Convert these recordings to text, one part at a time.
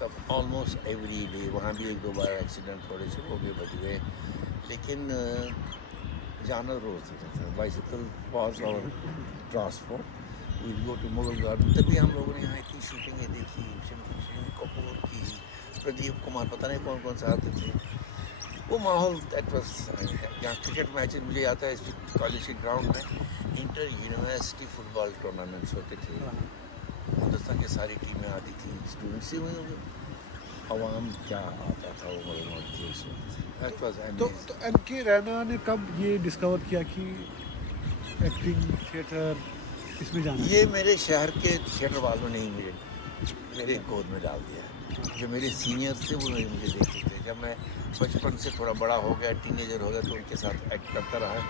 मतलब almost every day वहाँ भी एक दो बार एक्सीडेंट थोड़े से हो गए, बच गए, लेकिन जानवर रोज होता था। बाइसिकल वॉज और transport. We go to Mughal garden, तभी हम लोगों ने यहाँ इतनी शूटिंगें देखी, शनि कपूर की, प्रदीप कुमार, पता नहीं कौन कौन से आते थे। वो माहौल दैट वाज, यहाँ क्रिकेट मैचेस मुझे आता है इस कॉलेज के ग्राउंड में इंटर यूनिवर्सिटी फुटबॉल टूर्नामेंट्स होते थे। हिंदुस्तान की सारी टीमें आती थी, स्टूडेंट्स ही हुए, अवाम क्या आता था वो मौज के उस वक्त। That was amazing. तो एनके रैना ने कब ये डिस्कवर किया कि एक्टिंग, थिएटर इसमें जाना है? ये मेरे शहर के थिएटर वालों ने ही मेरे गोद में डाल दिया। जो मेरे सीनियर्स थे वो मुझे देखते थे। जब मैं बचपन से थोड़ा बड़ा हो गया, टीनेजर हो गया, तो उनके साथ एक्ट करता रहा,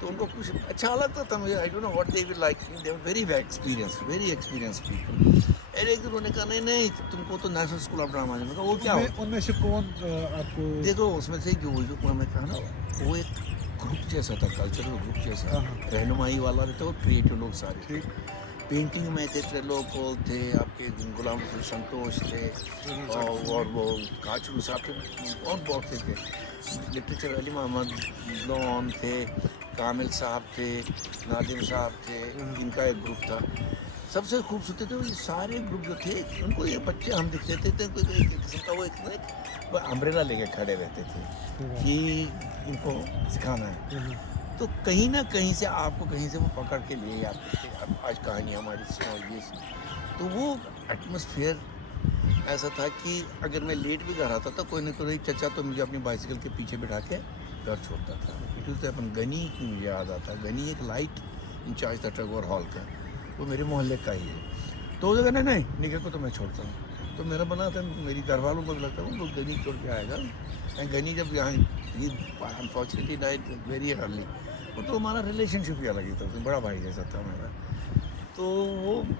तो उनको कुछ अच्छा लगता था मुझे। I don't know what they will like, they were very experience people. और एक दिन उन्होंने कहा नहीं नहीं तुमको तो नेशनल स्कूल ऑफ ड्रामा जाना। वो क्या हो? उनमें से कौन आपको? देखो उसमें से जो मैं कहा ना, वो एक ग्रुप जैसा था, कल्चरल ग्रुप जैसा, रहनुमाई वाला रहता, और क्रिएटिव लोग सारे थे। पेंटिंग में थे त्रिलोकोल थे, आपके गुलाम रसूल संतोष थे, और वो काचरू साहब थे, और बहुत थे। लिटरेचर अली मोहम्मद लोन थे, कामिल साहब थे, नादिम साहब थे, इनका एक ग्रुप था। सबसे खूबसूरत थे वो, ये सारे ग्रुप जो थे, उनको ये बच्चे हम दिखते थे तो एक किस्म का वो अम्ब्रेला लेके खड़े रहते थे कि इनको सिखाना है। तो कहीं ना कहीं से आपको कहीं से वो पकड़ के लिए आते थे, अब आज कहानी हमारी सुनो ये। तो वो एटमॉस्फेयर ऐसा था कि अगर मैं लेट भी घर आता था, कोई ना कोई चचा तो मुझे अपनी बाइसिकल के पीछे बिठा के घर छोड़ता था। क्योंकि अपन गनी की मुझे याद आता, गनी एक लाइट इंचार्ज था टैगोर हॉल का, वो मेरे मोहल्ले का ही है। तो वो जगह नहीं निकल को तो मैं छोड़ता हूँ। तो मेरा बना था, मेरी घर वालों को भी लगता है वो गनी छोड़ के आएगा। एंड गनी जब यहाँ अनफॉर्चुनेटली डाइड वेरी अर्ली, वो तो हमारा रिलेशनशिप ही अलग ही था, उसमें बड़ा भाई जैसा था मेरा। तो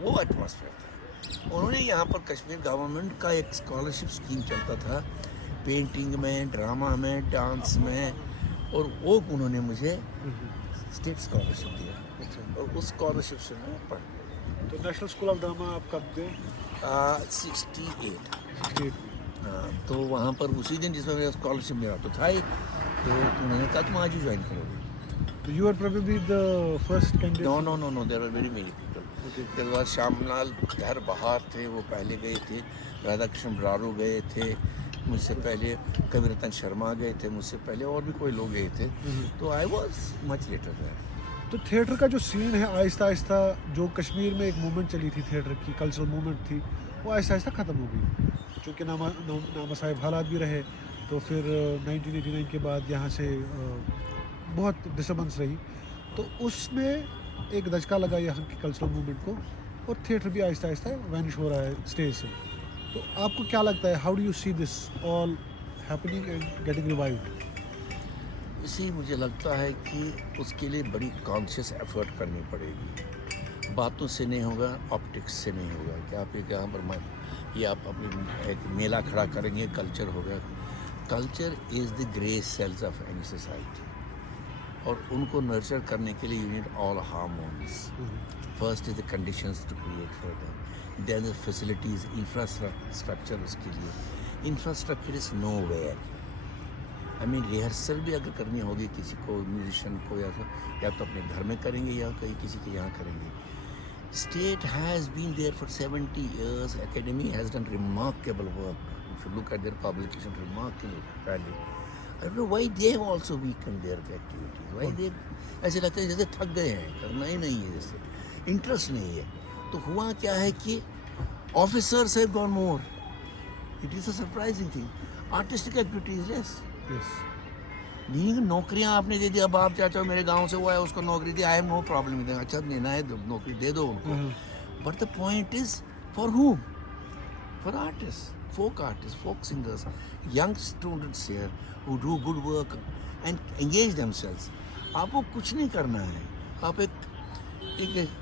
वो एटमॉस्फेयर था। उन्होंने यहाँ पर कश्मीर गवर्नमेंट का एक स्कॉलरशिप स्कीम चलता था, पेंटिंग में, ड्रामा में, डांस में, और वो उन्होंने मुझे स्टेट स्कॉलरशिप दिया, और उस स्कॉलरशिप से मैं पढ़ गया। तो नेशनल स्कूल ऑफ ड्रामा आप कब गए? 68। हाँ, तो वहाँ पर उसी दिन जिसमें मेरा स्कॉलरशिप मिला तो था ही, तो उन्होंने कहा तुम आज ही ज्वाइन करोगे। तो you are probably the first candidate? No, there are very many people. There was Shyamlal Dhar बहार थे, वो पहले गए थे, राधा कृष्ण ब्रारू गए थे मुझसे पहले, कवि रतन शर्मा गए थे मुझसे पहले, और भी कोई लोग गए थे। तो I was much later there. तो थिएटर का जो सीन है आहिस्ता आहिस्ता, जो कश्मीर में एक मूवमेंट चली थी थिएटर की, कल्चरल मूवमेंट थी, वो आहिस्ता आहिस्ता ख़त्म हो गई। चूँकि नामा साहिब हालात भी रहे, तो फिर 1989 के बाद यहाँ से बहुत डिस्टर्बेंस रही, तो उसमें एक धचका लगा यहाँ की कल्चरल मूवमेंट को, और थिएटर भी आहिस्ता आहिस्ता वैनिश हो रहा है स्टेज से। तो आपको क्या लगता है, how do you see this all happening and getting revived? इसी मुझे लगता है कि उसके लिए बड़ी कॉन्शियस एफर्ट करनी पड़ेगी। बातों से नहीं होगा, ऑप्टिक्स से नहीं होगा कि आप एक यहाँ पर ये आप अपनी एक मेला खड़ा करेंगे, कल्चर होगा। Culture is the grey cells of any society, और उनको नर्चर करने के लिए you need all hormones. First is the conditions to create for them, then the facilities, infrastructure. उसके लिए infrastructure is nowhere. I mean rehearsal भी अगर करनी होगी किसी को, म्यूजिशियन को, या तो अपने घर में करेंगे या कहीं किसी के यहाँ करेंगे। State has been there for 70 years. Academy has done remarkable work. If you look at their publication, remarkable value. I don't know why they have also weakened their activities. Why they ऐसे लगता है जैसे थक गए हैं, करना ही नहीं है, जैसे इंटरेस्ट नहीं है। तो हुआ क्या है कि officers have gone more. It is a surprising thing. Artistic activity is less. Yes. Meaning नौकरियां आपने दे दी, अब आप चाचा मेरे गांव से हुआ है उसको नौकरी दी, I have no problem with, अच्छा देना है नौकरी दे दो उनको। But the point is for whom? For artist, folk singers, young students here who do good work and engage themselves. आपको कुछ नहीं करना है। आप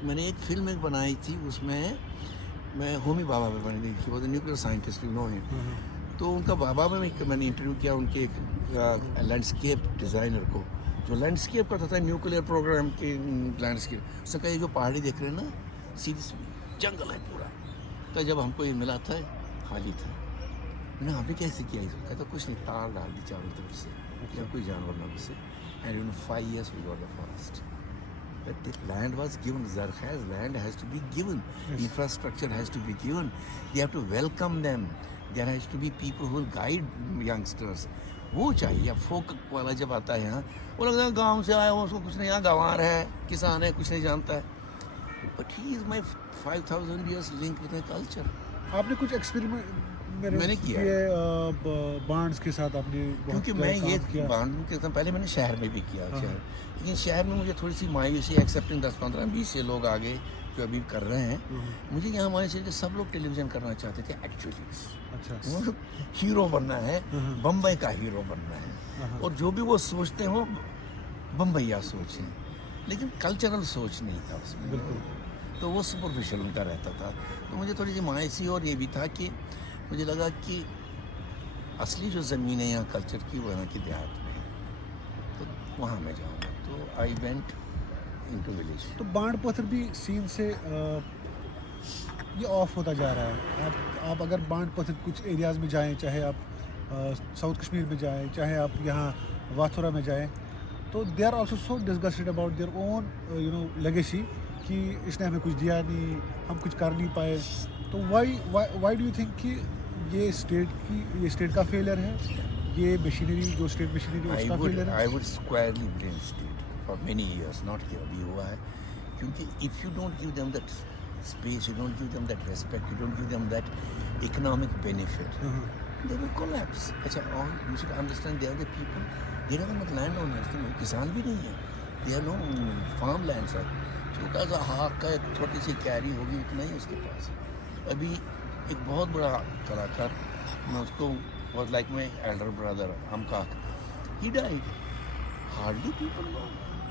मैंने एक फिल्म बनाई थी, उसमें मैं होमी बाबा पे बनी थी, वो nuclear scientist, you know him. तो उनका बाबा में मैंने इंटरव्यू किया, उनके एक लैंडस्केप डिज़ाइनर को, जो लैंडस्केप करता था न्यूक्लियर प्रोग्राम के लैंडस्केप। उसने कहा ये जो पहाड़ी देख रहे हैं ना, सीधी जंगल है पूरा। तो जब हमको ये मिला था, खाली था। मैंने आपने कैसे किया इसको? कहता कुछ नहीं, तार डाल दी चारों तरफ से या कोई जानवर ना घुसे, and in 5 years we got the forest. But the land was given. Zarkha's land has to be given. Yes. Infrastructure has to be given. They have to welcome them. There has to be people who will guide youngsters. वो चाहिए. अब फोक वाला जब आता है यहाँ, वो लगता है गांव से आया हो, उसको कुछ नहीं, यहाँ गंवार है, किसान है, कुछ नहीं जानता है. But he is my 5,000 years link with my culture. आपने कुछ एक्सपेरिमेंट मैंने किया बांड्स के साथ आपने क्योंकि मैं ये बांड के साथ पहले मैंने शहर में भी किया शहर, लेकिन शहर में मुझे थोड़ी सी मायूसी एक्सेप्टिंग 10-15-20 से लोग आगे जो अभी कर रहे हैं. मुझे यहाँ मायूसी कि सब लोग टेलीविज़न करना चाहते थे एक्चुअली. अच्छा, हीरो बनना है, बम्बई का हीरो बनना है, और जो भी वो सोचते हो बम्बईया सोच है, लेकिन कल्चरल सोच नहीं था उसमें. बिल्कुल. तो वो सुपरफिशियल उनका रहता था. तो मुझे थोड़ी सी मायूसी और ये भी था कि मुझे लगा कि असली जो ज़मीन है यहाँ कल्चर की वो यहाँ की देहात में है, तो वहाँ मैं जाऊँगा. तो आई वेंट इनटू विलेज. तो बांड पत्थर भी सीन से ये ऑफ होता जा रहा है. आप अगर बांड पत्थर कुछ एरियाज़ में जाएं, चाहे आप साउथ कश्मीर में जाएं, चाहे आप यहाँ वाथुरा में जाएं, तो they are also so disgusted about their own legacy कि इसने हमें कुछ दिया नहीं, हम कुछ कर नहीं पाए. तो वाई डू यू थिंक कि ये स्टेट का फेलियर है, ये मशीनरी जो स्टेट मशीनरी उसका फेलियर है? I would स्क्वायरली blame state for many years, not here अभी हुआ है, क्योंकि if you don't give them that space, you don't give them that respect, you don't give them that economic benefit, they will collapse. अच्छा, और you should understand they are the people, they are not landowners, किसान भी नहीं है, they are no farm lands है. छोटा सा हाथ का एक छोटी सी कैरी होगी, उतना ही उसके पास. अभी एक बहुत बड़ा कलाकार, मैं उसको was like my elder brother, Amkak, he died. Hardly people know.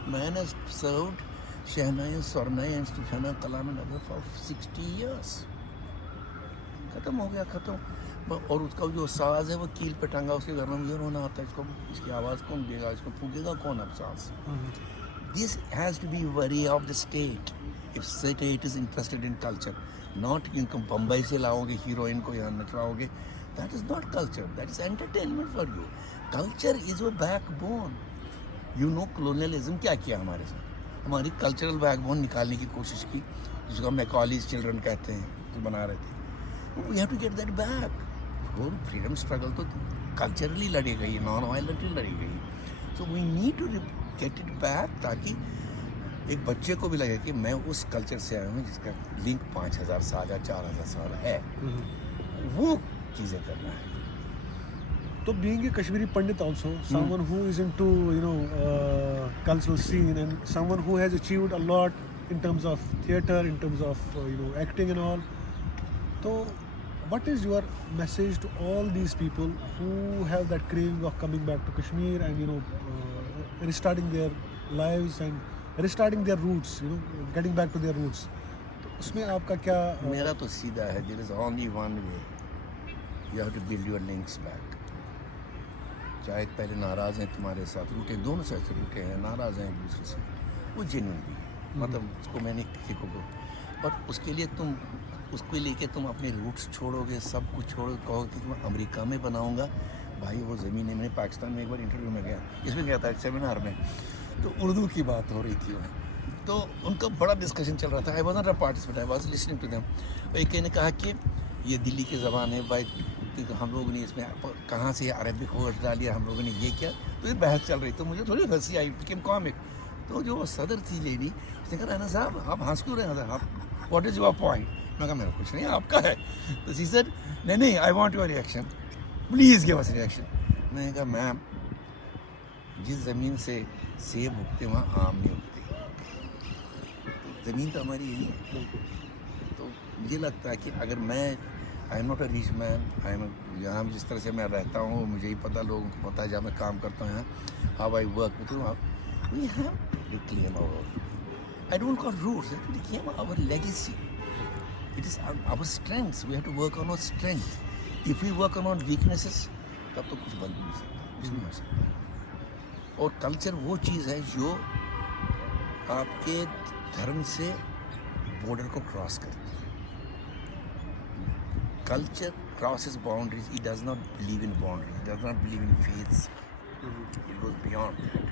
Man has served Shehnai and Swarnai and Stefana Kalam and other for 60 years. खत्म हो गया, खत्म. और उसका जो साज है वो कील पे टंगा, उसके घर में मुझे रोना आता है. इसको इसकी आवाज़ कौन देगा, इसको फूकेगा कौन अब साज? This has to be worry of the state. If state is interested in culture, not इनको बम्बई से लाओगे हीरोइन को यहाँ नचवाओगे, that is not culture, that is entertainment for you. Culture is your backbone. You know colonialism क्या किया हमारे साथ, हमारी कल्चरल बैकबोन निकालने की कोशिश की, जिसको हम मैकॉलीज चिल्ड्रन कहते हैं, जो बना रहे थे. We have to get that back. वो फ्रीडम स्ट्रगल तो कल्चरली लड़ी गई, नॉन वायलेंटली लड़ी गई. So we need to get it back, ताकि एक बच्चे को भी लगे कि मैं उस कल्चर से आया हूँ जिसका लिंक 5,000 साल या 4,000 साल है. वो चीज़ें करना है. So being a Kashmiri Pandit also, someone who is into cultural scene and someone who has achieved a lot in terms of theatre, in terms of acting and all. So what is your message to all these people who have that craving of coming back to Kashmir and restarting their lives and restarting their roots, getting back to their roots? तो उसमें आपका क्या? मेरा तो सीधा है, there is only one way. You have to build your links back. चाहे पहले नाराज़ हैं तुम्हारे साथ, रूठे दोनों साइड से रूठे हैं, नाराज़ हैं एक दूसरे से, वो जेन्युइन भी है. मतलब उसको मैंने किसी को, पर उसके लिए तुम उसको लेके तुम अपने रूट्स छोड़ोगे, सब कुछ छोड़ो, कहो कि मैं अमेरिका में बनाऊंगा. भाई वो ज़मीन है. मैंने पाकिस्तान में एक बार इंटरव्यू में गया, इसमें गया था एक सेमिनार में, तो उर्दू की बात हो रही थी वहाँ, तो उनका बड़ा डिस्कशन चल रहा था. I was not a participant, I was listening to them. एक ने कहा कि ये दिल्ली की ज़बान है भाई, तो हम लोगों ने इसमें कहाँ से अरबिक वर्ड डालिया, हम लोगों ने ये किया. तो ये बहस चल रही, तो मुझे थोड़ी हंसी आई, बिकेम कॉमिक. तो जो सदर थी लेडी, उसने कहा राना साहब आप हंस क्यों रहे हैं, आप व्हाट इज़ योर पॉइंट? मैं कहा मेरा कुछ नहीं, आपका है. तो सी सेड नहीं, I want your reaction, please give us reaction. मैंने कहा मैम, जिस ज़मीन से सेब उगते वहाँ आम नहीं उगते, ज़मीन तो हमारी यही है. तो मुझे लगता है कि अगर मैं, I am not a rich man, I am, यहाँ जिस तरह से मैं रहता हूँ मुझे ही पता, लोगों को पता है जहाँ मैं काम करता हूँ, यहाँ how I work with you, we have to reclaim our, I don't call roots, I to reclaim our legacy. It is our strengths. We have to work on our strength. If we work on our weaknesses, तब तो कुछ बन नहीं सकता, कुछ नहीं हो सकता. और कल्चर वो चीज़ है जो आपके धर्म से बॉर्डर को क्रॉस करती है. Culture crosses boundaries. He does not believe in boundaries. He does not believe in faiths. It goes beyond that.